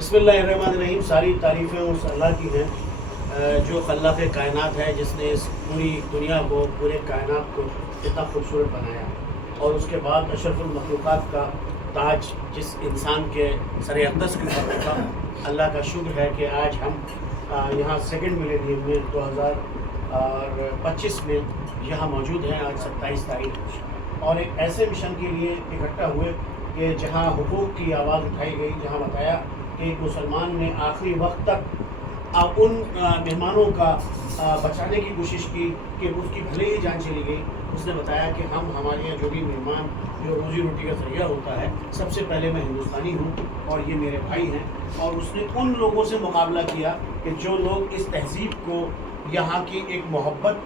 بسم اللہ الرحمن الرحیم. ساری تعریفیں اس اللہ کی ہیں جو خلاق کائنات ہے، جس نے اس پوری دنیا کو، پورے کائنات کو اتنا خوبصورت بنایا، اور اس کے بعد اشرف المخلوقات کا تاج جس انسان کے سر اقدس کے اوپر رکھا. اللہ کا شکر ہے کہ آج ہم یہاں سیکنڈ ملینیم میں 2025 میں یہاں موجود ہیں. آج 27 تاریخ، اور ایک ایسے مشن کے لیے اکٹھا ہوئے کہ جہاں حقوق کی آواز اٹھائی گئی، جہاں بتایا کہ ایک مسلمان نے آخری وقت تک ان مہمانوں کا بچانے کی کوشش کی کہ اس کی بھلے ہی جان چلی گئی. اس نے بتایا کہ ہمارے یہاں جو بھی مہمان جو روزی روٹی کا ذریعہ ہوتا ہے، سب سے پہلے میں ہندوستانی ہوں اور یہ میرے بھائی ہیں. اور اس نے ان لوگوں سے مقابلہ کیا کہ جو لوگ اس تہذیب کو، یہاں کی ایک محبت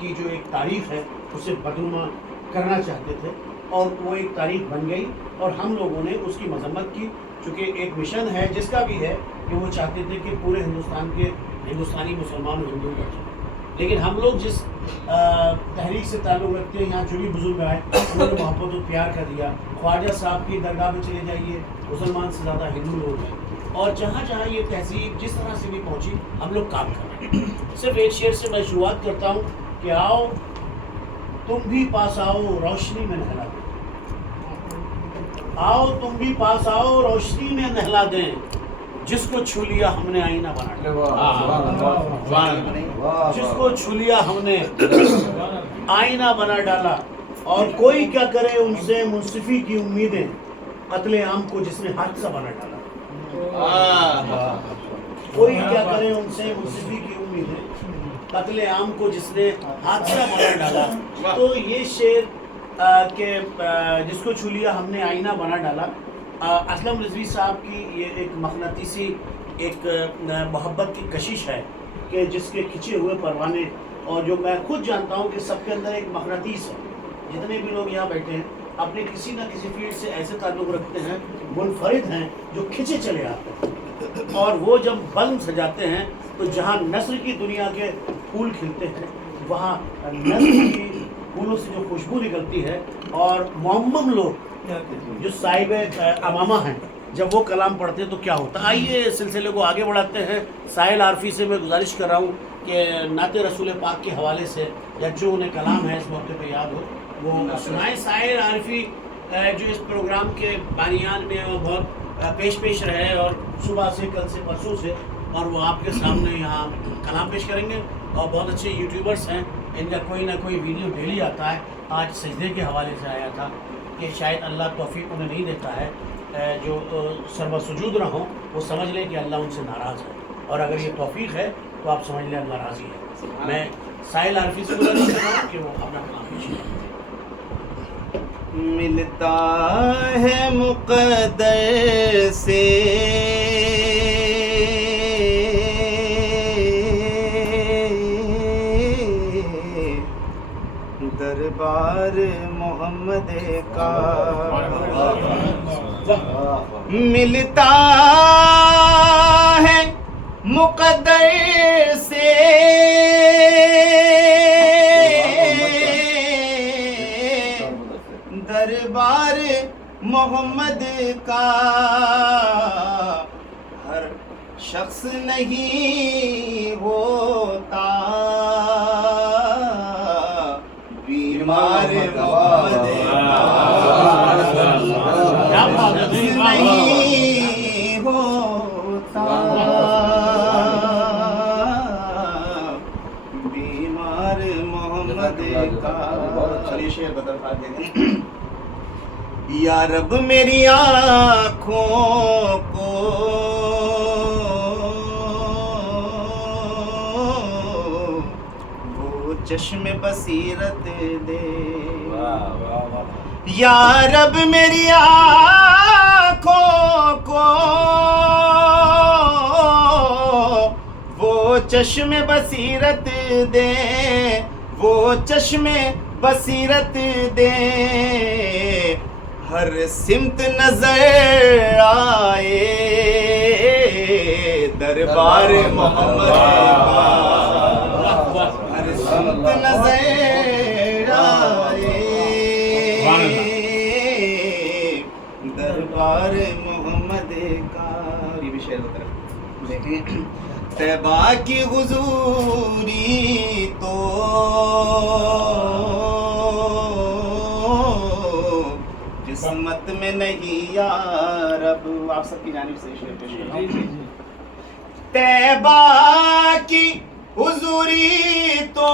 کی جو ایک تاریخ ہے، اسے بدنما کرنا چاہتے تھے، اور وہ ایک تاریخ بن گئی. اور ہم لوگوں نے اس کی مذمت کی، چونکہ ایک مشن ہے جس کا بھی ہے کہ وہ چاہتے تھے کہ پورے ہندوستان کے ہندوستانی مسلمان و ہندو بچیں. لیکن ہم لوگ جس تحریک سے تعلق رکھتے ہیں، یہاں جو بھی بزرگ آئے انہوں نے محبت و پیار کا دیا. خواجہ صاحب کی درگاہ میں چلے جائیے، مسلمان سے زیادہ ہندو لوگ ہیں، اور جہاں جہاں یہ تہذیب جس طرح سے بھی پہنچی، ہم لوگ کام کر رہے ہیں. صرف ایک شعر سے میں شروعات کرتا ہوں کہ آؤ تم بھی پاس آؤ، روشنی میں نہلا دیں. آؤ تم بھی پاس آؤ، روشنی میں نہلا دیں، جس کو چھو لیا ہم نے آئینہ بنا ڈالا. جس کو چھو لیا ہم نے آئینہ بنا ڈالا، اور کوئی کیا کرے ان سے منصفی کی امیدیں، قتل عام کو جس نے حادثہ بنا ڈالا. کوئی کیا کرے ان سے منصفی کی امیدیں، قتل عام کو جس نے حادثہ بنا ڈالا. تو یہ شعر کہ جس کو چھو لیا ہم نے آئینہ بنا ڈالا، اسلم رضوی صاحب کی یہ ایک مقناطیسی ایک محبت کی کشش ہے کہ جس کے کھچے ہوئے پروانے، اور جو میں خود جانتا ہوں کہ سب کے اندر ایک مقناطیس ہے. جتنے بھی لوگ یہاں بیٹھے ہیں اپنے کسی نہ کسی فیلڈ سے ایسے تعلق رکھتے ہیں، منفرد ہیں، جو کھچے چلے آتے ہیں. اور وہ جب بلند سجاتے ہیں تو جہاں نثر کی دنیا کے پھول کھلتے ہیں، وہاں نثر کی پھولوں سے جو خوشبو نکلتی ہے، اور معمم لوگ جو صاحب امامہ ہیں، جب وہ کلام پڑھتے ہیں تو کیا ہوتا ہے. آئیے اس سلسلے کو آگے بڑھاتے ہیں. ساحل عارفی سے میں گزارش کر رہا ہوں کہ نعت رسول پاک کے حوالے سے یا جو انہیں کلام ہے اس موقع پہ یاد ہو وہ سنائیں. ساحل عارفی جو اس پروگرام کے بانیان میں وہ بہت پیش رہے، اور صبح سے، کل سے، پرسوں سے، اور وہ آپ کے سامنے یہاں کلام پیش کریں گے. اور بہت اچھے یوٹیوبرس ہیں، ان کا کوئی نہ کوئی ویڈیو ڈیلی آتا ہے. آج سجدے کے حوالے سے آیا تھا کہ شاید اللہ توفیق انہیں نہیں دیتا ہے، جو سرو سجود نہ ہوں وہ سمجھ لیں کہ اللہ ان سے ناراض ہے، اور اگر یہ توفیق ہے تو آپ سمجھ لیں اللہ راضی ہے. میں ساحل عارفی سے گزارش کر رہا ہوں کہ وہ اپنا کلام پیش کریں. ملتا ہے مقدر سے دربار محمد کا، ملتا ہے مقدر سے دربار محمد کا. ہر شخص نہیں ہوتا بیمار محمد کا، نہیں ہوتا بیمار محمد کا. چلیے شعر بدل پا دیں گے. یا رب میری آنکھوں کو وہ چشم بصیرت دے. یا رب میری آنکھوں کو وہ چشم بصیرت دے، وہ چشم بصیرت دے. ہر سمت نظر آئے دربار محمد کا، ہر سمت نظر آئے دربار محمد کا. یہ بھی شعر طیبہ کی حضوری تو قسمت میں نہیں یا رب. آپ سب کی جانب سے شعر پیش کرتا ہوں. طیبہ کی حضوری تو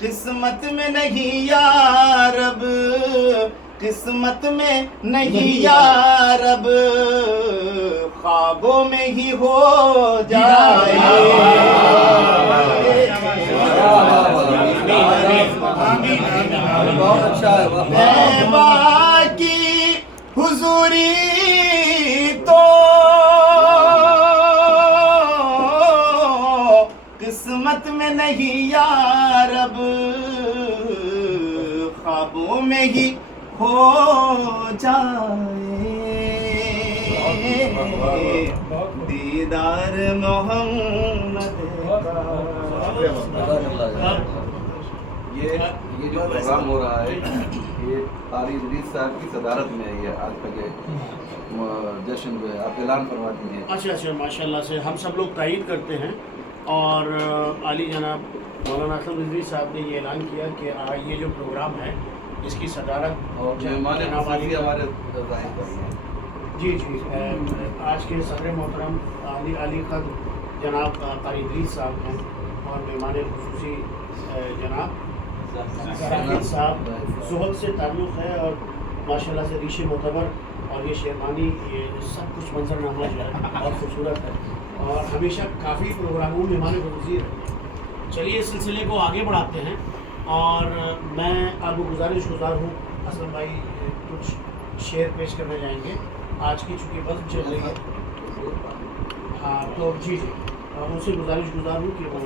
قسمت میں نہیں یا رب, قسمت میں نہیں یا رب, خوابوں میں ہی ہو جائے. طیبہ کی حضوری تو قسمت میں نہیں یا رب, خوابوں میں ہی ہو جائے. دیدار محمد یہ جو پروگرام ہو رہا ہے یہ قاری ادریس صاحب کی صدارت میں ہے. یہ آج کا جو جشن جو ہے آپ اعلان فرما دیجیے. اچھا ماشاء اللہ سے ہم سب لوگ تائید کرتے ہیں, اور عالی جناب مولانا اسلم رضوی صاحب نے یہ اعلان کیا کہ یہ جو پروگرام ہے اس کی صدارت اور مہمان خصوصی ہمارے ظاہر کر رہے ہیں. جی آج کے صدر محترم علی قدر جناب قاری ادریس صاحب ہیں, اور مہمان خصوصی جناب زاہد صاحب. زہد سے تعلق ہے اور ماشاء اللہ سے ریشے معتبر, اور یہ شیروانی یہ سب کچھ منظرنامہ جو ہے بہت خوبصورت ہے, اور ہمیشہ کافی پروگراموں میں مہمان خصوصی ہے. چلیے اس سلسلے کو آگے بڑھاتے ہیں, اور میں آپ کو گزارش گزار ہوں اسلم بھائی کچھ شعر پیش کرنے جائیں گے. آج کی چونکہ وزن چل رہی ہے, ہاں تو جی ان سے گزارش گزار ہوں کہ وہ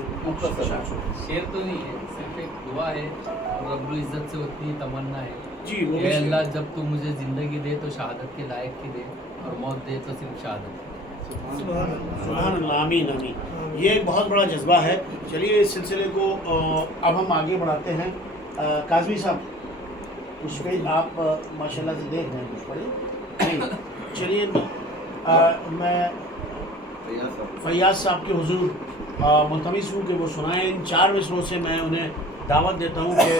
شعر تو نہیں ہے, صرف ایک دعا ہے, اور رب العزت سے اتنی تمنا ہے جی وہ اے اللہ جب تو مجھے زندگی دے تو شہادت کے لائق کی دے, اور موت دے تو صرف شہادت. سبحان اللہ, آمین آمین. یہ ایک بہت بڑا جذبہ ہے. چلیے اس سلسلے کو اب ہم آگے بڑھاتے ہیں. کاظمی صاحب کچھ پہ آپ ماشاء اللہ سے دیکھ رہے ہیں, کچھ پڑھے نہیں. چلیے میں فیاض صاحب کے حضور ملتمس ہوں کہ وہ سنائیں. ان 4 مصروں سے میں انہیں دعوت دیتا ہوں کہ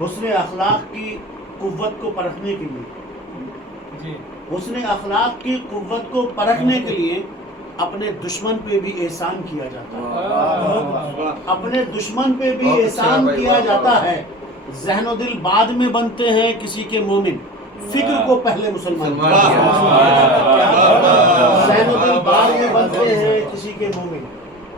حسن اخلاق کی قوت کو پرکھنے کے لیے, حسن اخلاق کی قوت کو پرکھنے کے لیے اپنے دشمن پہ بھی احسان کیا جاتا ہے, اپنے دشمن پہ بھی احسان کیا جاتا ہے. ذہن و دل بعد میں بنتے ہیں کسی کے مومن, فکر کو پہلے مسلمان ذہن و دل بعد میں بنتے ہیں کسی کے مومن,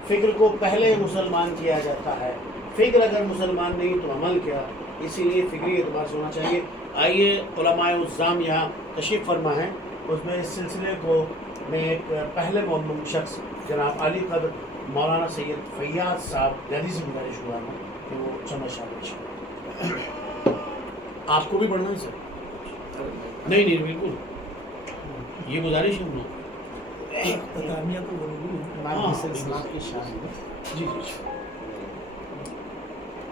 فکر کو پہلے مسلمان کیا جاتا ہے. فکر اگر مسلمان نہیں تو عمل کیا, اسی لیے فکری اعتبار سے ہونا چاہیے. آئیے علماء الزام یہاں تشریف فرما ہے, اس میں اس سلسلے کو میں ایک پہلے معمم شخص جناب علی قدر مولانا سید فیاض صاحب دہلی سے گزارش ہوا ہے کہ وہ چند اشعار پیش کریں. آپ کو بھی پڑھنا ہے سر؟ نہیں بالکل, یہ گزارش ہے جی.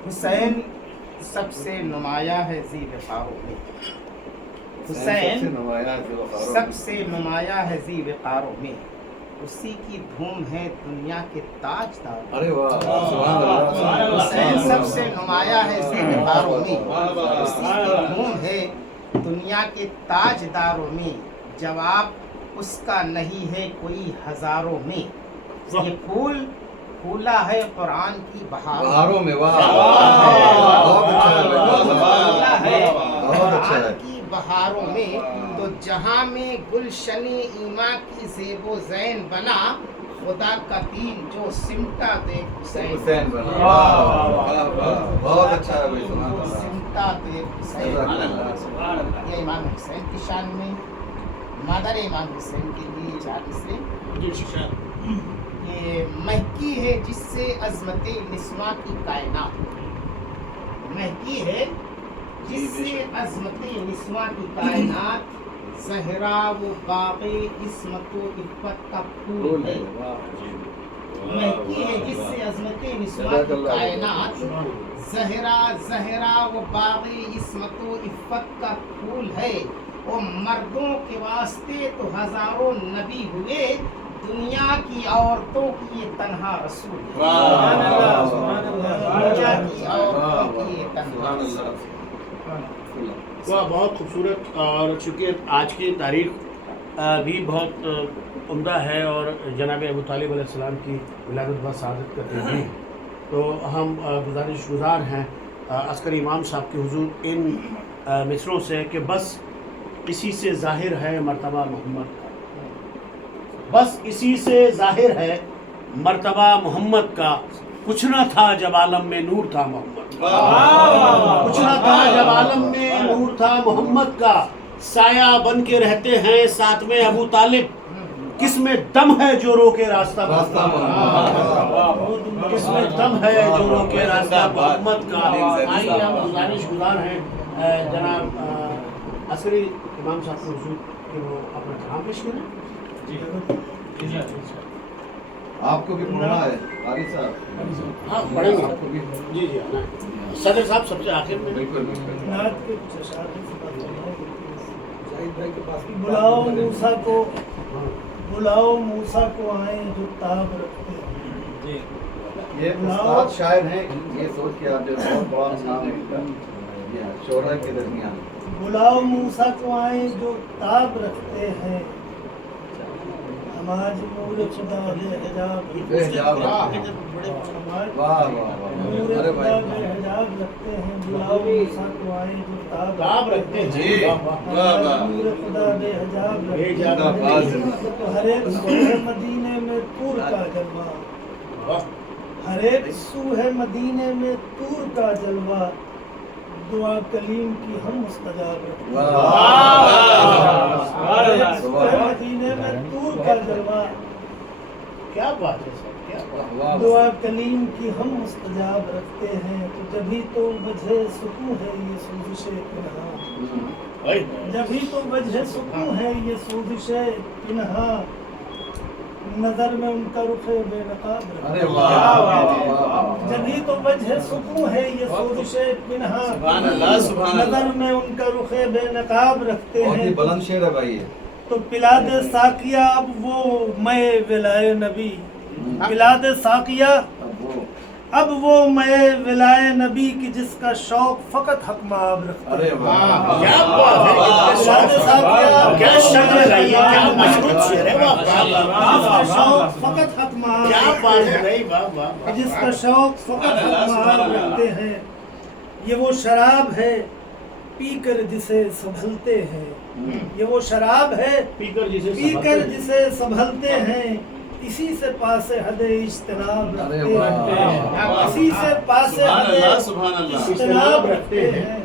حسین سب سے نمایاں ہے ذی وقاروں میں, حسین سب سے نمایاں ہے ذی وقاروں میں, اسی کی دھوم ہے دنیا کے تاجدار. ارے واہ سبحان اللہ. حسین سب سے نمایاں ہے ذی وقاروں میں, اسی کی دھوم ہے دنیا کے تاجداروں میں, جواب اس کا نہیں ہے کوئی ہزاروں میں. یہ پھول پھولا ہے قرآن کی بہاروں میں, واہ پھولا ہے قرآن کی بہاروں میں, تو جہاں میں گلشن ایما کی زیب و زین بنا, خدا کا دین جو سمٹا دے حسین بنا. بہت اچھا ہے بھائی, سمٹا دے حسین. یہ امام حسین کی شان میں مادر امام حسین کے لیے 4 مصرے. یہ مہکی ہے جس سے عظمت نسواں کی کائنات, مہکی ہے جس سے عظمت نسواں کی کائنات, زہرا وہ باغ عصمت و عفت کا پھول ہے. مہکی ہے جس سے عظمت نسواں کی کائنات, زہرا وہ باغ عصمت و عفت کا پھول ہے, वो मर्दों के वास्ते तो हजारों नबी हुए, दुनिया की औरतों की ये तन्हा रसूल है। दुनिया की औरतों की ये तन्हा रसूल है। वाह, बहुत खूबसूरत। और चूँकि आज की तारीख भी बहुत उम्दा है और जनाब अबू तालिब अलैहिस्सलाम की विलादत व शहादत का दिन है, तो हम गुज़ार हैं अस्करी इमाम साहब के हुजूर इन मिसरों से कि बस इसी से ज़ाहिर है मर्तबा मोहम्मद का, बस इसी से ज़ाहिर है मर्तबा मोहम्मद का। कुछ न था जब आलम में नूर था मोहम्मद, कुछ न था जब आलम में नूर था मोहम्मद का। साया बन के रहते हैं साथ में अबू तालिब, किसमें दम है जो रोके रास्ता किसमें दम है जो रोके रास्ता मोहम्मद का। आइए हम गुज़ार हैं जनाब अस्करी इमाम साहब को हुजूर कि वो अपना कलाम पेश करें। आपको भी पढ़ना है आरिफ साहब? हाँ, पढ़ेंगे। आपको भी जी जी आना है। सदर साहब सबसे आखिर में। बिल्कुल बिल्कुल। बुलाओ मूसा को, बुलाओ मूसा को आए जो ताब रखते हैं। ये उस्ताद शायर हैं, ये सोच के आप जो बहुत बड़ा नाम है इनका, ये शोरा के दरमियान। बुलाओ मूसा को आए जो ताब रखते हैं, हमारे नूर खुदा बेहिजाब बेहिजाब हमारे वाह वाह वाह। नूर अरे खुदा भाई बेहिजाब रखते हैं। बुलाओ मूसा को आए जो ताब रखते हैं। जी, वाह, वाह। हमारे नूर खुदा बेहिजाब रखते बेहिजाब हैं। तो हर एक सू है मदीने में तूर का जलवा, वाह। हर एक सू है मदीने में तूर का जलवा, दुआ कलीम की हम मुस्तजाब रखते हैं। हर एक सू है मदीने में तूर का जलवा, क्या बात है सर, क्या बात है। दुआ कलीम की हम मुस्तजाब रखते हैं। तो जभी तो वजह सुकून है ये सूजिशे पिन्हा, भाई, जभी तो वजह सुकून है ये सूजिशे पिन्हा, नजर में उनका रुखे बेनकाब रखते अरे हैं। वाह वाह वाह। जभी तो वजह सुकून है ये सूजिशे पिन्हा, सुभान अल्लाह सुभान अल्लाह। नजर में उनका रुखे बेनकाब रखते बहुत ही हैं। बुलंद शेर है भाई ये। तो पिला दे साकिया अब वो मैं विलाए नबी, पिला दे साकिया अब वो मैं विलाए नबी की जिसका शौक फकत हक माब रखता अरे है। वाह क्या बात है, पिला दे साकिया क्या शक्ल है ये, क्या मशहूर शेर है। वाह, वाह, वाह, जिसका वाह, शौक वाह। फकत हक माब क्या रखते बात है हैं। भाई, वाह वाह वाह। जिसका शौक फकत हक माब रखते हैं। ये वो शराब है पीकर जिसे संभलते हैं, ये वो शराब है पीकर पीकर जिसे संभलते हैं, इसी से पासे हद इज्तनाब अरे रखते वाह। हैं। इसी से पासे हद इज्तनाब इज्तनाब रखते रखते हैं। हैं।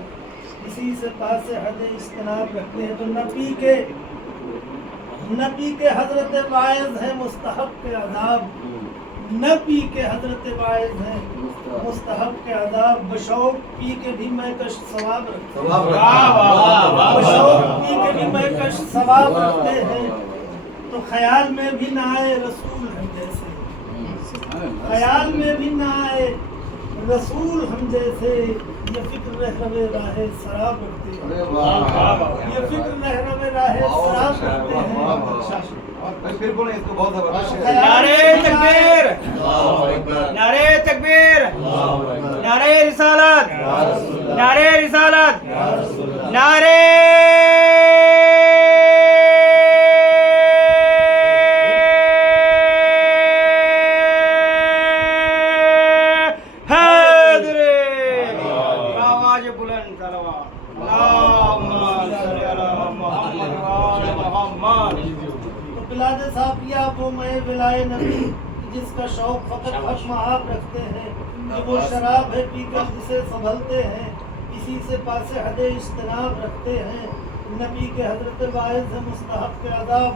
इसी से पासे हद इज्तनाब रखते हैं। तो न पी के हजरत वाइज है मुस्तहब के अदाब, न पी के हजरत वाइज है मुस्तहब के अदाब, बशौक पी के भी मैं कश सवाब रखते हैं। वाह वाह वाह। बशौक पी के भी मैं कश सवाब रखते हैं। तो ख्याल में भी ना आए रसूल हम जैसे, ख्याल में भी ना आए रसूल हम जैसे, ये फिक्र रहरवे राहे शराब रखते हैं। अरे वाह। ये फिक्र रहरवे राहे शराब रखते हैं। भाई फिर बोले इसको बहुत जबरदस्त शेर है। नारे तकबीर, नारे तकबीर, नारे रिसालत, नारे रिसालत, नारे हैदरे। आवाज बुलंद तलवा, तो पिलादे साफिया वो मैं विलाए नबी जिसका शौक फकत हक आप रखते हैं। ये वो शराब है पीकर जिसे संभलते हैं, इसी से पासे हदे इज्तनाब रखते हैं। नबी के हजरत वाइज है मुस्तहब के अदाब,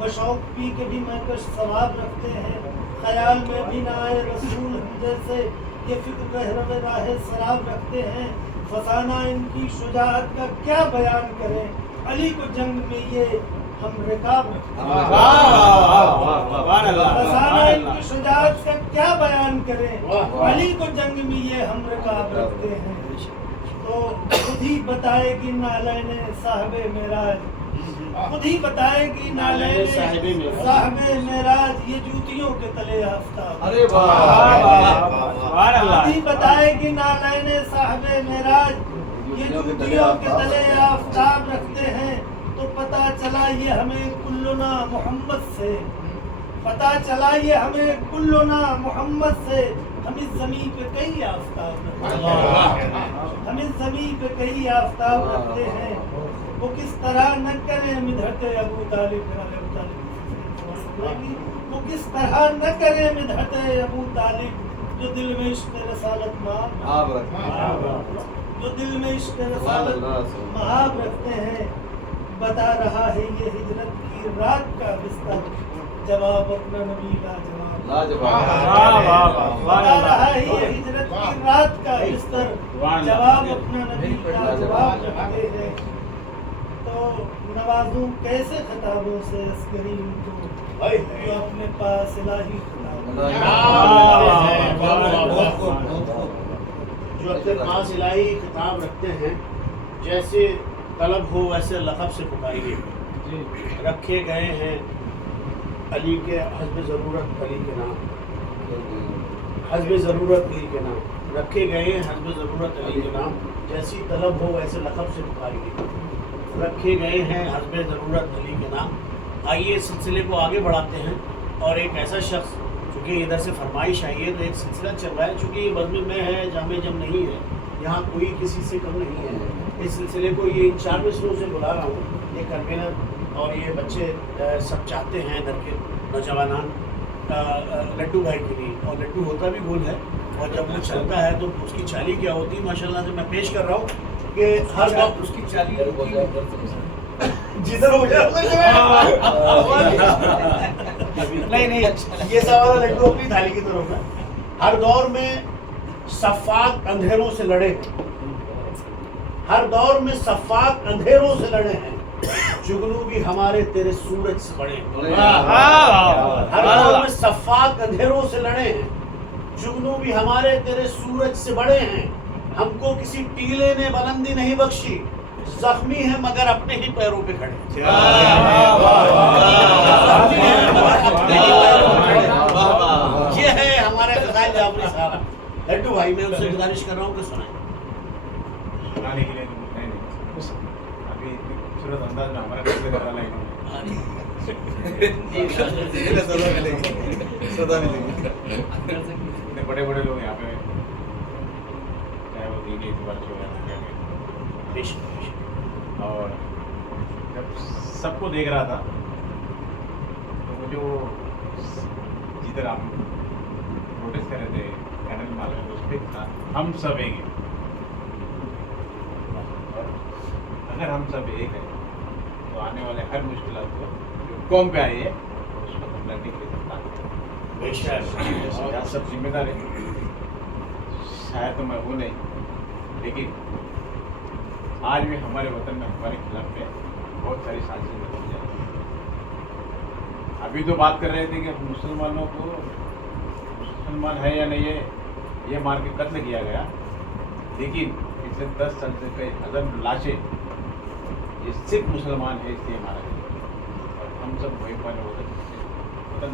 व शौक पी के भी महकश सवाब रखते हैं। ख्याल में भी ना आए रसूल हम जैसे, ये फिक्र रहरवे राहे शराब रखते हैं। फसाना इनकी शुजाअत का क्या बयान करें, अली को जंग में ये हम रिकाब रखते हैं। फसाना इनकी शुजाअत का क्या बयान करें, अली को जंग में ये हम रिकाब रखते हैं। तो खुद ही बताएगी नालैन साहिब मेराज, खुद ही बताएगी नालैन साहिब मेराज, ये जूतियों के तले आफताब। अरे वाह खुद ही बताएगी नालैन साहिब मेराज, ये जूतियों के तले आफताब रखते हैं। तो पता चला ये हमें कुल्लुना मोहम्मद से, पता चला ये हमें कुल्लुना मोहम्मद से। हम इस ज़मीन पे कई आफताब रखते हैं, हम इस ज़मीन पे कई आफताब रखते हैं। वो किस तरह न करे मिधते अबू तालिब, वो किस तरह न करे मिधते अबू तालिब, जो दिल में इश्क़ रसालत आप रखते जो दिल में इश्क़ रसालत महाब रखते हैं। बता रहा है ये हिजरत की रात का बिस्तर, जवाब अपना नबी लाजवाब। बता रहा है ये हिजरत की रात का बिस्तर, जवाब अपना नबी लाजवाब रखते हैं। तो नवाजूं कैसे खिताबों से अस्करी उनको, जो अपने पास इलाही खिताब, जो अपने पास इलाही खिताब रखते हैं, जैसे तलब हो वैसे लक़ब से पुकारिए। रखे गए हैं अली के हस्ब ज़रूरत अली के नाम, हस्ब ज़रूरत अली के नाम, रखे गए हैं हस्ब ज़रूरत अली के नाम, जैसी तलब हो वैसे लक़ब से पुकारिए। रखे गए हैं हस्ब ज़रूरत अली के नाम। आइए सिलसिले को आगे बढ़ाते हैं। और एक ऐसा शख्स, चूँकि इधर से फरमाइश आई है तो एक सिलसिला चल रहा है, चूँकि ये बज़्म में है, जामे जम नहीं है, यहाँ कोई किसी से कम नहीं है। इस सिलसिले को ये इन 4 मिसरों से बुला रहा हूँ। ये कन्वीनर और ये बच्चे सब चाहते हैं इधर के नौजवान लड्डू भाई के लिए, और लड्डू होता भी गोल है, और जब वो चलता है तो उसकी चाली क्या होती है माशाल्लाह से मैं पेश कर रहा हूँ कि हर वक्त उसकी चाली जिधर हो जाए नहीं ये सवाल लड्डू अपनी थाली की तरफ है। हर दौर में सफ़ाक अंधेरों से लड़े, हर दौर में सफ़ाक अंधेरों से लड़े हैं, जुगनू भी हमारे तेरे सूरज से बड़े हैं। हर दौर में सफ़ाक अंधेरों से लड़े हैं, जुगनू भी हमारे तेरे सूरज से बड़े हैं। हमको किसी टीले ने बुलंदी नहीं बख्शी, जख्मी है मगर अपने ही पैरों पे खड़े। ये है हमारे ग़ज़ाल जाफ़री साहब। लड्डू भाई मैं उनसे गुजारिश कर रहा हूँ कि सुनाएं। सुनाने के लिए तो कुछ नहीं, अभी इतनी खूबसूरत अंदाज में हमारा कैसे कर रहा है इतने बड़े बड़े लोग यहाँ पे, चाहे वो दीदी इतबार हो या और जब सबको देख रहा था तो मुझे वो जिधर आप प्रोटेस्ट कर रहे थे कैनल माल में, उस पर था हम सब एक हैं। अगर हम सब एक हैं तो आने वाले हर मुश्किलात को जो कौम पे आई है उसको हम लड़ने के लिए आप सब जिम्मेदार हैं। शायद तो मैं हूँ नहीं, लेकिन आज भी हमारे वतन में हमारे खिलाफ में बहुत सारी साजिशें की जा रही हैं। अभी तो बात कर रहे थे कि मुसलमानों को, मुसलमान है या नहीं है, ये मार के कत्ल किया गया, लेकिन पिछले 10 साल से कई हज़ार लाशें ये सिर्फ मुसलमान है इसलिए मारा गया। और हम सब वही पाने वतन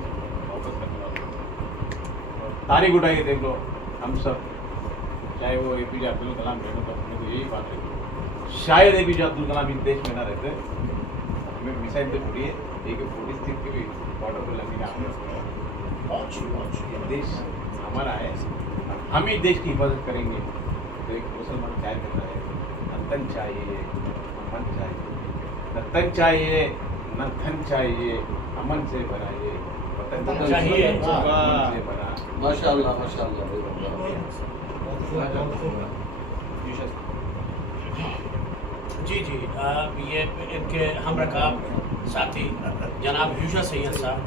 मोहब्बत करने वाले और तारीख उठाइए देख लो, हम सब चाहे वो APJ अब्दुल कलाम बहनों का अपने को यही बात है, शायद APJ अब्दुल कलाम इस देश में ना रहते, हमें मिसाइल तो छोड़िए AK-47 के भी बॉर्डर पर लगने का देश हमारा है, हम ही देश की हिफाजत करेंगे। तो एक मुसलमान क्या कहता है, न तन चाहिए अमन चाहिए, न तन चाहिए न धन चाहिए, अमन से भरा ये वतन चाहिए। अमन से भरा। माशाअल्लाह माशाअल्लाह। जी जी ये इनके हम रकाब साथी जनाब यूशा सैयद साहब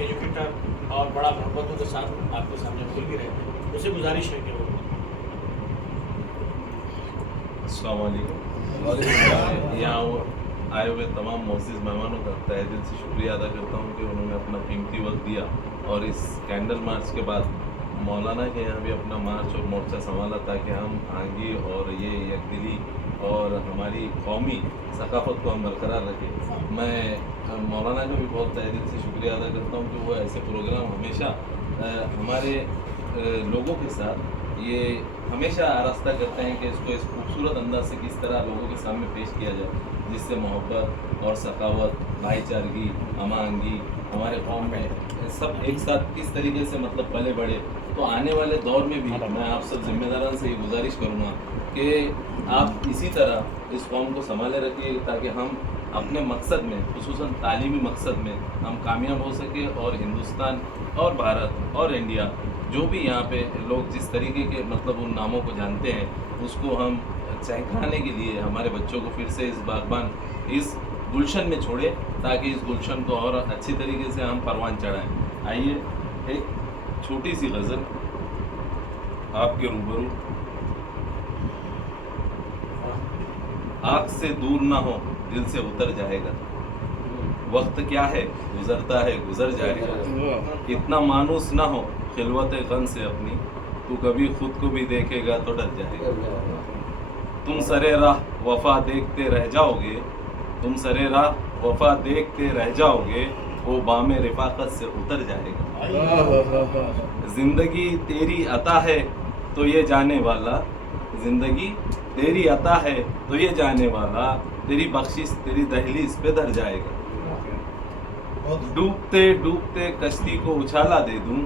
एजुकेटर और बड़ा मोहब्बतों के साथ आपके सामने बोल भी रहे हैं, उसे गुजारिश है कि वो अस्सलाम वालेकुम। यहाँ आए हुए तमाम मोअज़्ज़िज़ मेहमानों का तहे दिल से शुक्रिया अदा करता हूँ कि उन्होंने अपना कीमती वक्त दिया और इस कैंडल मार्च के बाद मौलाना के यहाँ भी अपना मार्च और मोर्चा संभाला ताकि हम आगे और ये यकदिली और हमारी कौमी सकाफत को हम बरकरार रखें। मैं मौलाना का भी बहुत तहे दिल से शुक्रिया अदा करता हूँ कि वो ऐसे प्रोग्राम हमेशा हमारे लोगों के साथ ये हमेशा आरास्ता करते हैं कि इसको इस खूबसूरत अंदाज से किस तरह लोगों के सामने पेश किया जाए जिससे मोहब्बत और सखावत, भाईचारगी, अमांगी हमारे कौम में सब एक साथ किस तरीके से मतलब पले बढ़े। तो आने वाले दौर में भी मैं आप सब जिम्मेदारान से ये गुजारिश करूँगा कि आप इसी तरह इस कौम को संभाले रखिए ताकि हम अपने मकसद में खुसूसन तालीमी मकसद में हम कामयाब हो सके और हिंदुस्तान और भारत और इंडिया जो भी यहाँ पे लोग जिस तरीके के मतलब उन नामों को जानते हैं उसको हम चहकाने के लिए हमारे बच्चों को फिर से इस बागबान इस गुलशन में छोड़े ताकि इस गुलशन को और अच्छी तरीके से हम परवान चढ़ाएं। आइए एक छोटी सी गज़ल आपके रूबरू। आँख से दूर ना हो दिल से उतर जाएगा, वक्त क्या है गुजरता है गुजर जाएगा, इतना मानूस ना हो खिलवत गन से अपनी, तू कभी खुद को भी देखेगा तो डर जाएगा। तुम सरे राह वफा देखते रह जाओगे, तुम सरे राह वफा देखते रह जाओगे, वो बामे रिफाकत से उतर जाएगा। जिंदगी तेरी अता है तो ये जाने वाला, जिंदगी तेरी अता है तो ये जाने वाला, तेरी बख्शिश तेरी दहलीज पे धर जाएगा। डूबते डूबते कश्ती को उछाला दे दूं,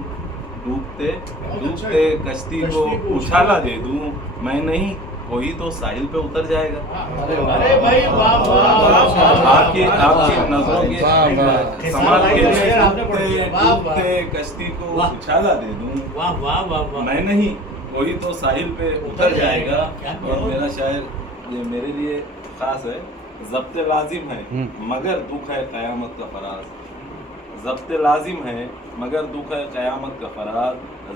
डूबते डूबते कश्ती को उछाला दे दूं, मैं नहीं कोई तो साहिल पे उतर जाएगा। अरे भाई वाह वाह, आपकी नजरों के संभाल के डूबते डूबते कश्ती को उछाला दे दूं, वाह वाह वाह वाह, मैं नहीं कोई तो साहिल पे उतर जाएगा। और मेरा शायर ये मेरे लिए खास है। ज़ब्त लाजिम है मगर दुख है क़यामत का फराज, ज़ब्त लाजिम है मगर दुख है क़यामत का फराज,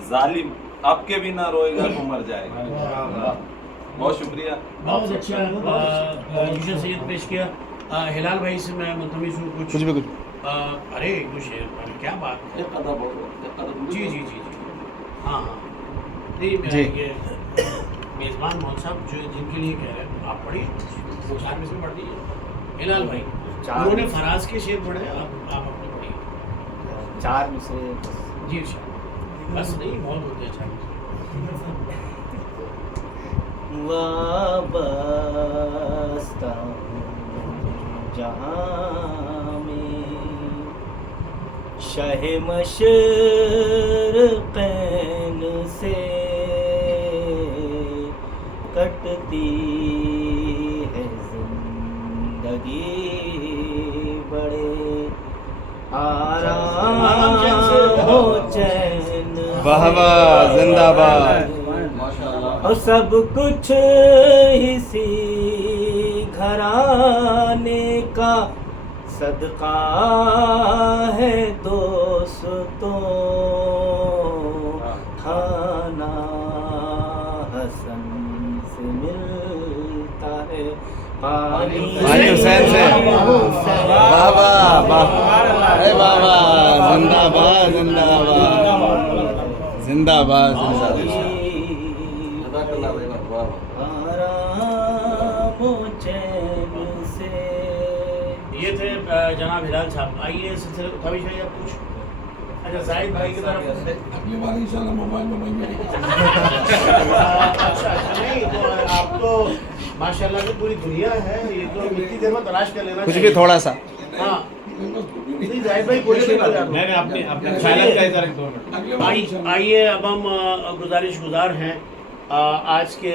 जालिम अब के बिना रोएगा तो मर जाएगा। बहुत शुक्रिया। बहुत अच्छा यूशा सैयद पेश किया। हिलाल भाई से मैं मुंतमिस हूँ कुछ भी कुछ। अरे कुछ क्या बात है। जी जी जी जी हाँ हाँ नहीं ये मेज़बान मौल साहब जो जिनके लिए कह रहे हैं आप पढ़िए, 4 में से पढ़ दीजिए। हिलाल भाई उन्होंने फराज के शेर पढ़े, आप अपने पढ़िए। 4 में से जी बस नहीं बहुत होते हैं 4 वाबस्ता जहाँ में शह मशरक़ैन से कटती है जिंदगी, बड़े आराम हो चैन, वाह वाह जिंदाबाद, और सब कुछ इसी घराने का सदका है दोस्तों, खाना हसन से मिलता है पानी हुसैन से। वाह वाह वाह, अरे वाह वाह, जिंदाबाद जिंदाबाद जिंदाबाद जिंदाबाद। ये थे जनाब हिलाल साहब। आइए सिलसिले कभी भाई आप कुछ। अच्छा जाहिद भाई की तरफ अगली बार इंशाल्लाह मोबाइल में अच्छा नहीं तो आप तो माशाल्लाह की पूरी दुनिया है, ये तो इतनी देर में तलाश कर लेना कुछ भी थोड़ा सा। हाँ नहीं जाहिद भाई बोलिए। मैंने अपने ख्यालात का इज़हार 2 मिनट। आइए अब हम गुजारिश गुजार हैं आज के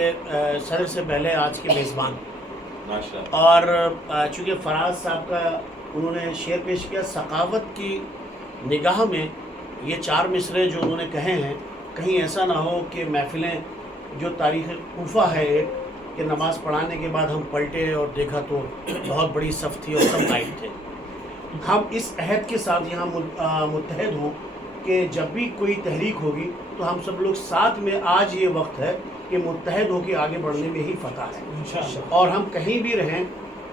सर से पहले आज के मेज़बान, और चूँकि फराज साहब का उन्होंने शेर पेश किया सकावत की निगाह में, ये 4 मिसरे जो उन्होंने कहे हैं, कहीं ऐसा ना हो कि महफिलें जो तारीख़ कूफा है कि नमाज़ पढ़ाने के बाद हम पलटे और देखा तो बहुत बड़ी सफ़ थी और सब गायब थे। हम इस अहद के साथ यहाँ मुत्तहद हों कि जब भी कोई तहरीक होगी तो हम सब लोग साथ में, आज ये वक्त है कि मुत्तहद हो के आगे बढ़ने में ही फ़तह है। और हम कहीं भी रहें,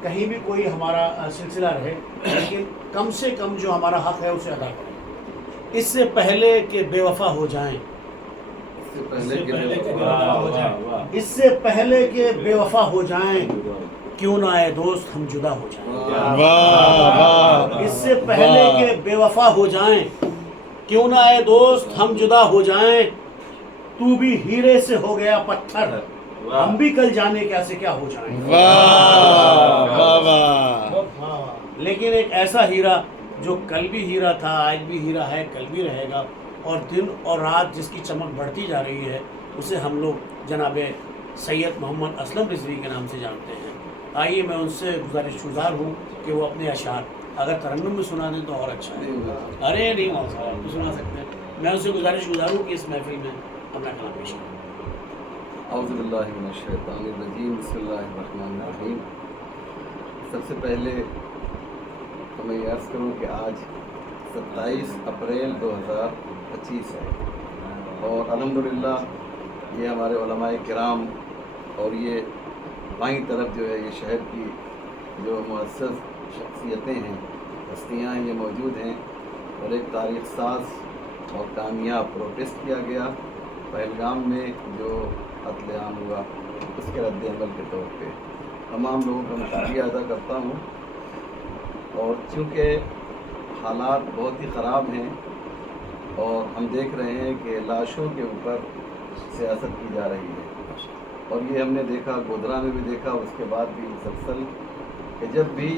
कहीं भी कोई हमारा सिलसिला रहे, लेकिन कम से कम जो हमारा हक़ है उसे अदा करें। इससे पहले कि बेवफा हो जाएं, इससे पहले के बेवफा हो जाएं, क्यों ना आए दोस्त हम जुदा हो जाएं। इससे पहले के बेवफा हो जाएं, क्यों ना आए दोस्त हम जुदा हो जाएं। तू भी हीरे से हो गया पत्थर, हम भी कल जाने कैसे क्या हो जाएं। लेकिन एक ऐसा हीरा जो कल भी हीरा था, आज भी हीरा है, कल भी रहेगा, और दिन और रात जिसकी चमक बढ़ती जा रही है, उसे हम लोग जनाब सैयद मोहम्मद असलम रिजवी के नाम से जानते हैं। आइए मैं उनसे गुजारिशगुजार हूँ कि वो अपने अशार अगर तरन्नुम में सुना दें तो और अच्छा है। अरे नहीं मौला साहब, आप तो सुना सकते हैं। मैं उनसे गुजारिशगुजार हूँ कि इस महफिल में अपना कलाम पेश करें। औज़ु बिल्लाहि मिनश शैतानिर रजीम, बिस्मिल्लाहिर रहमानिर रहीम। सबसे पहले तो मैं ये अर्ज़ करूँ कि आज 27 अप्रैल 2025 है और अल्हम्दुलिल्लाह ये हमारे उलमाए किराम और ये बाईं तरफ जो है ये शहर की जो मुअस्सस शख्सियतें हैं, हस्तियाँ हैं, ये मौजूद हैं। और एक तारीख़ साज और कामयाब प्रोटेस्ट किया गया पहलगाम में जो कत्लेआम हुआ, उसके रद्द अमल के तौर पे तमाम लोगों का मैं शुक्रिया अदा करता हूँ। और चूँकि हालात बहुत ही ख़राब हैं और हम देख रहे हैं कि लाशों के ऊपर सियासत की जा रही है, और ये हमने देखा गोधरा में भी देखा, उसके बाद भी मुसलसल कि जब भी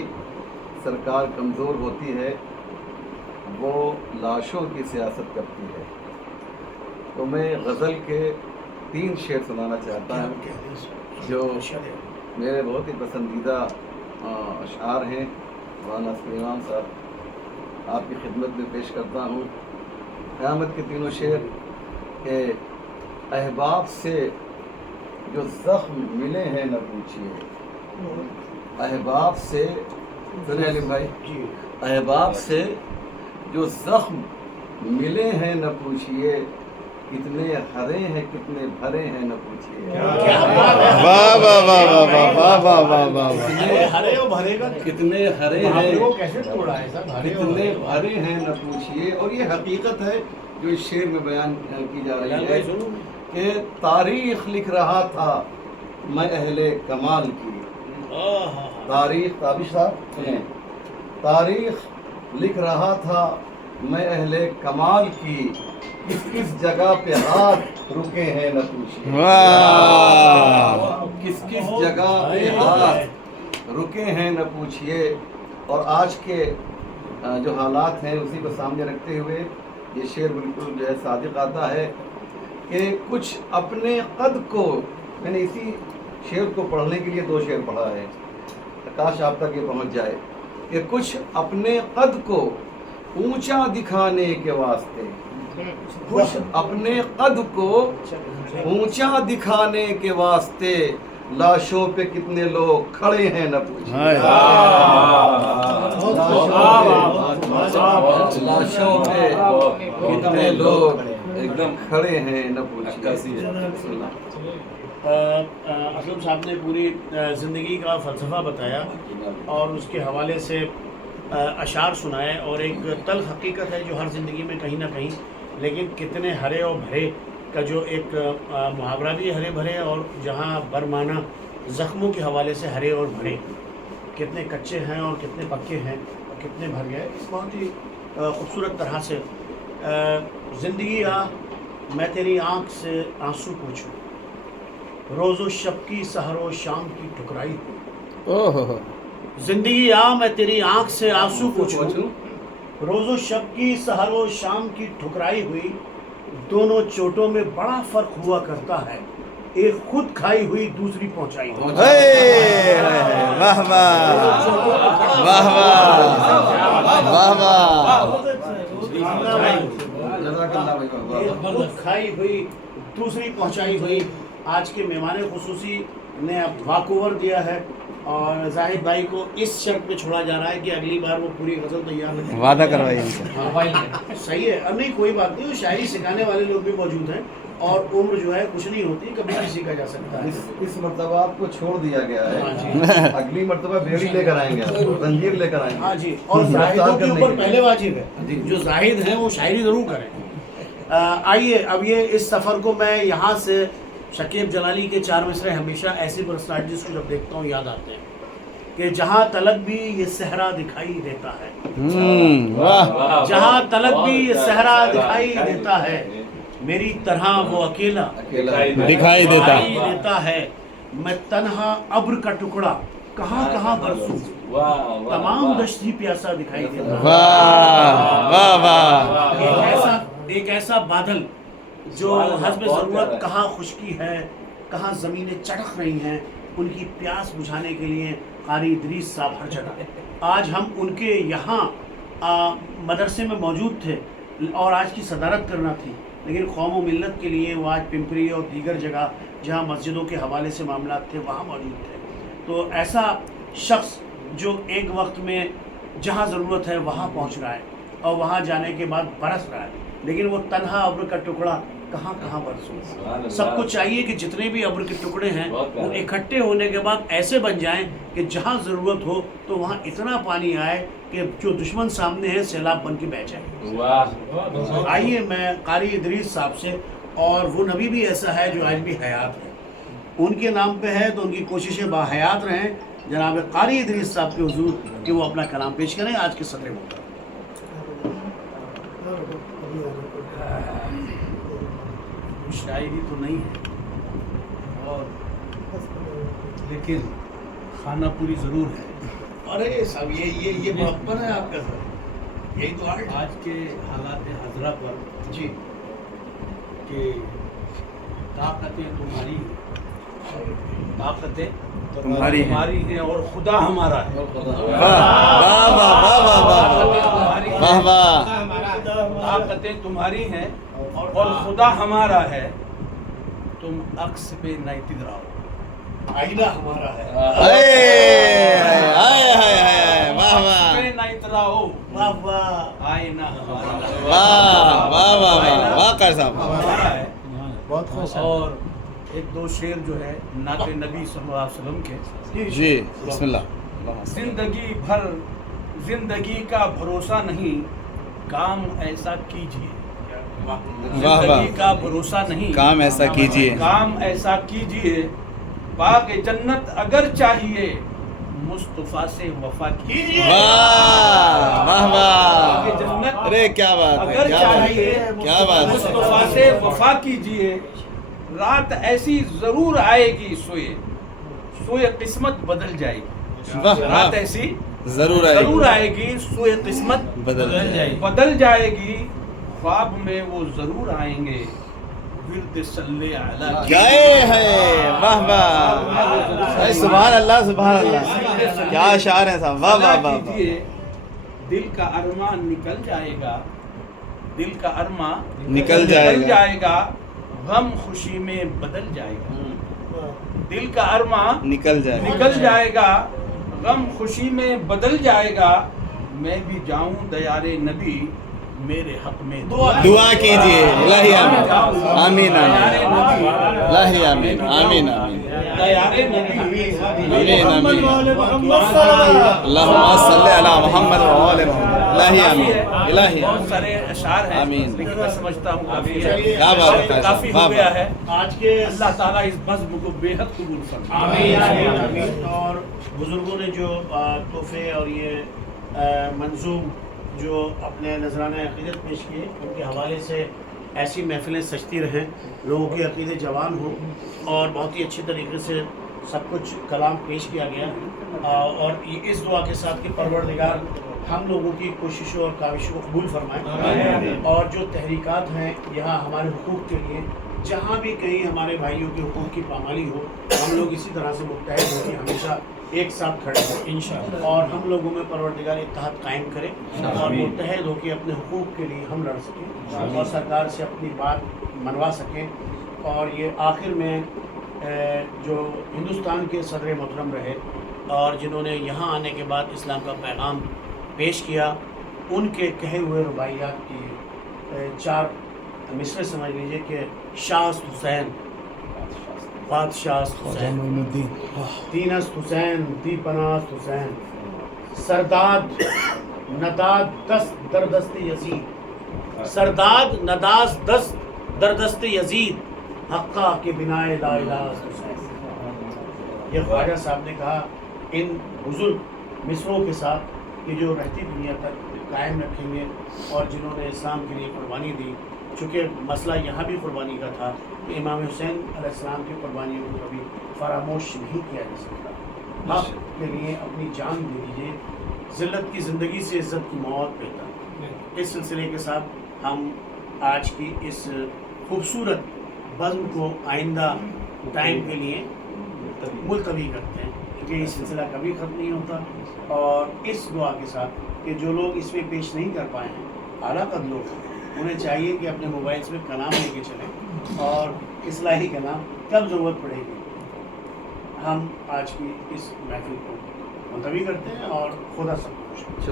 सरकार कमज़ोर होती है वो लाशों की सियासत करती है। तो मैं गज़ल के 3 शेर सुनाना चाहता हूँ जो मेरे बहुत ही पसंदीदा अशार हैं। मौलाना सुलेमान साहब आपकी खिदमत में पेश करता हूँ। क़यामत के तीनों शेर के अहबाब से जो ज़ख्म मिले हैं न पूछिए, अहबाब से, सुने अलीम भाई, अहबाब से जो ज़ख्म मिले हैं न पूछिए, कितने हरे हैं कितने भरे हैं न पूछिए। वाह वाह वाह वाह वाह वाह वाह वाह। हरे और भरे का कितने हरे हैं कैसे तोड़ा है सर, कितने भरे हैं न पूछिए। और ये हकीकत है जो इस शेर में बयान की जा रही है कि तारीख़ लिख रहा था मैं अहले कमाल की। तारीख़ ताबिश साहब सुने, तारीख़ लिख रहा था मैं अहले कमाल की, किस किस जगह पे हाथ रुके हैं न पूछिए। किस किस जगह पे हाथ रुके हैं न पूछिए। और आज के जो हालात हैं उसी को सामने रखते हुए ये शेर बिल्कुल जो है सादिक आता है कि कुछ अपने कद को, मैंने इसी शेर को पढ़ने के लिए 2 शेर पढ़ा है, काश आप तक ये पहुंच जाए कि कुछ अपने कद को ऊंचा दिखाने के वास्ते, कुछ अपने कद को ऊंचा दिखाने के वास्ते लाशों पे कितने लोग खड़े हैं न पूछिए। लाशों पे कितने लोग एकदम खड़े हैं न पूछिए। असलम साहब ने पूरी ज़िंदगी का फ़लसफ़ा बताया और उसके हवाले से अशार सुनाए, और एक तल्ख़ हकीकत है जो हर ज़िंदगी में कहीं ना कहीं, लेकिन कितने हरे और भरे का जो एक मुहावरा भी हरे भरे, और जहाँ बरमाना ज़ख्मों के हवाले से हरे और भरे, कितने कच्चे हैं और कितने पक्के हैं और कितने भर गए, इस बहुत ही खूबसूरत तरह से ज़िंदगी आ मैं तेरी आँख से आंसू पूछूं, रोज़ो शब की सहरो शाम की ठुकराई ओह। ज़िंदगी आ मैं तेरी आँख से आंसू पूछूं, रोज़ो शब की सहरो शाम की ठुकराई हुई, दोनों चोटों में बड़ा फ़र्क हुआ करता है, एक खुद खाई हुई दूसरी पहुंचाई हुई। वाह वाह वाह वाह वाह। एक खुद खाई हुई दूसरी पहुंचाई हुई। आज के मेहमान खुसूसी ने अब वाकओवर दिया है और जाहिद भाई को इस शर्त पे छोड़ा जा रहा है कि अगली बार वो पूरी गज़ल तैयार रखें। वादा करवाइए उनसे। सही है, अब नहीं कोई बात नहीं, वो शायरी सिखाने वाले लोग भी मौजूद हैं और उम्र जो है कुछ नहीं होती, कभी भी सीखा जा सकता है। इस मरतबा आपको छोड़ दिया गया है, अगली मरतबा बेड़ी लेकर आएंगे, जंजीर लेकर आएंगे। हाँ जी, और जाहिदों के ऊपर पहले वाजिब है, जो जाहिद हैं वो शायरी ज़रूर करें। آئیے اب یہ اس سفر کو میں یہاں سے شکیب جلالی کے 4 مصرے ہمیشہ ایسی پرسنالٹیز کو جب دیکھتا ہوں یاد آتے ہیں کہ جہاں تلک بھی یہ صحرا دکھائی دیتا ہے، واہ جہاں تلک بھی یہ صحرا دکھائی دیتا ہے، میری طرح وہ اکیلا دکھائی دیتا دیتا ہے، میں تنہا ابر کا ٹکڑا کہاں کہاں برسوں، تمام دشت ہی پیاسا دکھائی دیتا ہے۔ واہ واہ واہ ایک ایسا بادل جو حسب ضرورت کہاں خشکی ہے، کہاں زمینیں چڑک رہی ہیں، ان کی پیاس بجھانے کے لیے قاری ادریس صاحب ہر جگہ۔ آج ہم ان کے یہاں مدرسے میں موجود تھے اور آج کی صدارت کرنا تھی، لیکن قوم و ملت کے لیے وہ آج پمپری اور دیگر جگہ جہاں مسجدوں کے حوالے سے معاملات تھے وہاں موجود تھے۔ تو ایسا شخص جو ایک وقت میں جہاں ضرورت ہے وہاں پہنچ رہا ہے اور وہاں جانے کے بعد برس رہا ہے، لیکن وہ تنہا ابر کا ٹکڑا کہاں کہاں برسوں۔ سب کو چاہیے کہ جتنے بھی ابر کے ٹکڑے ہیں وہ اکٹھے ہونے کے بعد ایسے بن جائیں کہ جہاں ضرورت ہو تو وہاں اتنا پانی آئے کہ جو دشمن سامنے ہے سیلاب بن کے بہ جائے۔ آئیے میں قاری ادریس صاحب سے، اور وہ نبی بھی ایسا ہے جو آج بھی حیات ہے، ان کے نام پہ ہے تو ان کی کوششیں باحیات رہیں۔ جناب قاری ادریس صاحب کے حضور کہ وہ اپنا کلام پیش کریں آج کے صدر محترم۔ شاعری تو نہیں ہے اور لیکن خانہ پوری ضرور ہے۔ ارے صاحب یہ بڑپن ہے آپ کا سر، یہی تو آج کے حالات حاضرہ پر جی کہ طاقتیں تمہاری طاقتیں تمہاری ہیں اور خدا ہمارا ہے۔ واہ واہ واہ واہ واہ واہ واہ، طاقتیں تمہاری ہیں اور خدا ہمارا ہے، تم عکس پہ نہ اتراؤ، آئینہ ہمارا ہے۔ واہ واہ پہ نہ اتراؤ، واہ واہ، آئینہ ہمارا ہے، واہ واہ واہ واہ قاری صاحب ہمارا ہے۔ اور ایک دو شعر جو ہے نعت نبی صلی اللہ علیہ وسلم کے۔ جی بسم اللہ۔ زندگی بھر زندگی کا بھروسہ نہیں، کام ایسا کیجیے، زندگی کا بھروسہ نہیں، کام ایسا کیجیے، کام ایسا کیجیے، باغ جنت اگر چاہیے مصطفیٰ سے وفا کیجیے۔ واہ واہ واہ، باغ جنت ارے کیا بات ہے، اگر کیا بات چاہیے ہے، کیا بات ہے۔ مصطفیٰ سے وفا کیجیے، رات ایسی ضرور آئے گی سوئے قسمت بدل جائے گی، واہ رات ایسی ضرور آئے گی سوئے قسمت بدل جائے گی، خواب میں وہ ضرور آئیں گے، ورد صلی علی گئے ہیں۔ واہ واہ، سبحان اللہ سبحان اللہ، کیا اشعار ہیں صاحب، واہ واہ واہ واہ۔ دل کا ارمان نکل جائے گا، دل کا ارمان نکل جائے گا، غم خوشی میں بدل جائے گا، دل کا ارمان نکل جائے گا، غم خوشی میں بدل جائے گا، میں بھی جاؤں دیار نبی، میرے حق میں دعا کیجیے، الہی آمین آمین آمین، الہی آمین آمین آمین، دیار نبی آمین آمین، اللہم صلی علی محمد و آل محمد، الہی آمین الہی بہت آمین۔ سارے اشعار ہیں آمین۔ لیکن میں سمجھتا ہوں کافی ہے، کیا بات ہے، کافی واہ ہو واہ۔ گیا ہے آج کے۔ اللہ تعالیٰ اس بزم کو بے حد قبول فرمائے۔ آمین۔ اور بزرگوں نے جو تحفے اور یہ منظوم جو اپنے نذرانہ عقیدت پیش کیے ان کے حوالے سے ایسی محفلیں سجتی رہیں، لوگوں کے عقیدے جوان ہوں، اور بہت ہی اچھی طریقے سے سب کچھ کلام پیش کیا گیا، اور اس دعا کے ساتھ کہ پروردگار ہم لوگوں کی کوششوں اور کاوشوں کو قبول فرمائے، اور جو تحریکات ہیں یہاں ہمارے حقوق کے لیے جہاں بھی کہیں ہمارے بھائیوں کے حقوق کی پامالی ہو، ہم لوگ اسی طرح سے متحد ہو کے ہمیشہ ایک ساتھ کھڑے ہوں انشاءاللہ، اور ہم لوگوں میں پروردگار اتحاد قائم کرے اور متحد ہو کے اپنے حقوق کے لیے ہم لڑ سکیں اور سرکار سے اپنی بات منوا سکیں۔ اور یہ آخر میں جو ہندوستان کے صدر محترم رہے اور جنہوں نے یہاں آنے کے بعد اسلام کا پیغام پیش کیا، ان کے کہے ہوئے رباعیات کی 4 مصرے سمجھ لیجئے کہ شاست حسین، بادشاست حسین، دینست حسین، دی پناست حسین، سرداد نداد دست در دست یزید، سرداد نداز دست در دست یزید حقہ کے بنائے لا الہ حسین. یہ خواجہ صاحب نے کہا ان بزرگ مصروں کے ساتھ کہ جو رہتی دنیا تک قائم رکھیں گے اور جنہوں نے اسلام کے لیے قربانی دی. چونکہ مسئلہ یہاں بھی قربانی کا تھا کہ امام حسین علیہ السلام کی قربانیوں کو کبھی فراموش نہیں کیا جا سکتا. حق کے لیے اپنی جان دے دیجیے، ذلت کی زندگی سے عزت کی موت بہتر. اس سلسلے کے ساتھ ہم آج کی اس خوبصورت بزم کو آئندہ ٹائم کے لیے ملتوی کرتے ہیں کہ یہ سلسلہ کبھی ختم نہیں ہوتا. اور اس دعا کے ساتھ کہ جو لوگ اس میں پیش نہیں کر پائے ہیں، اعلیٰ قدر لوگ ہیں، انہیں چاہیے کہ اپنے موبائلس میں کلام لے کے چلیں اور اصلاحی کلام کب ضرورت پڑے گی. ہم آج کی اس محفل کو ملتوی کرتے ہیں اور خدا سب کو خوش کریں.